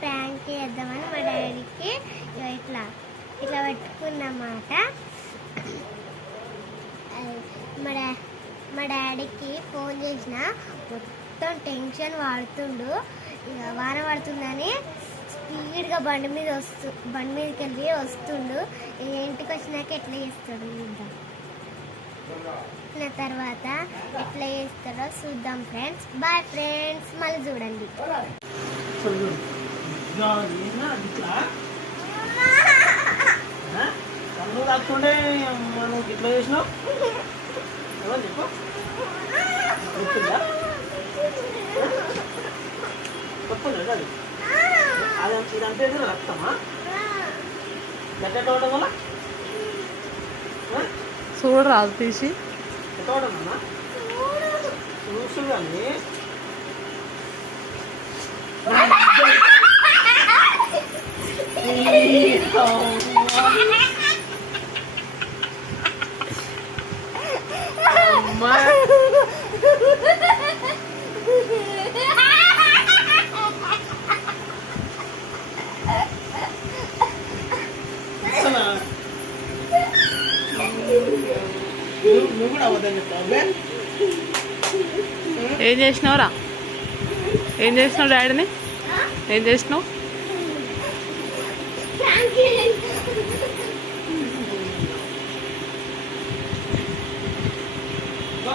Prank చేద్దామని మా డాడీకి ఇట్లా ఇట్లా పెట్టుకున్నమాట. మా డా మా డాడీకి ఫోన్ చేసిన మొత్తం టెన్షన్ పడుతుండు ఇక వాన పడుతుందని స్పీడ్గా బండి మీద వస్తు బండి మీదకి వెళ్ళి వస్తుండు ఇంటికి వచ్చినాక ఎట్లా చేస్తాడు చూద్దాం. నా తర్వాత ఎట్లా చేస్తారో చూద్దాం ఫ్రెండ్స్ బాయ్ ఫ్రెండ్స్ మళ్ళీ చూడండి. కన్ను తాకుంటే మనం ఇట్లా చేసినావు ఎవరు చెప్పు గుర్తుందా గుర్తుందా అది అది ఇదంతా ఏదో రక్తమా ఎట్ట అవడం వల్ల చూడరాదు చూడు రాదు తీసి. ఎట్ట అవడం బే? ఏం చేసినావురా? ఏం చేసినావు డాడీని? ఏం చేసినావు?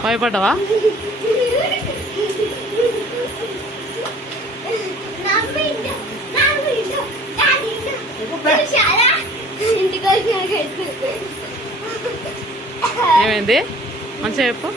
భయపడ్డావా? ఏమైంది? మంచిగా చెప్పు.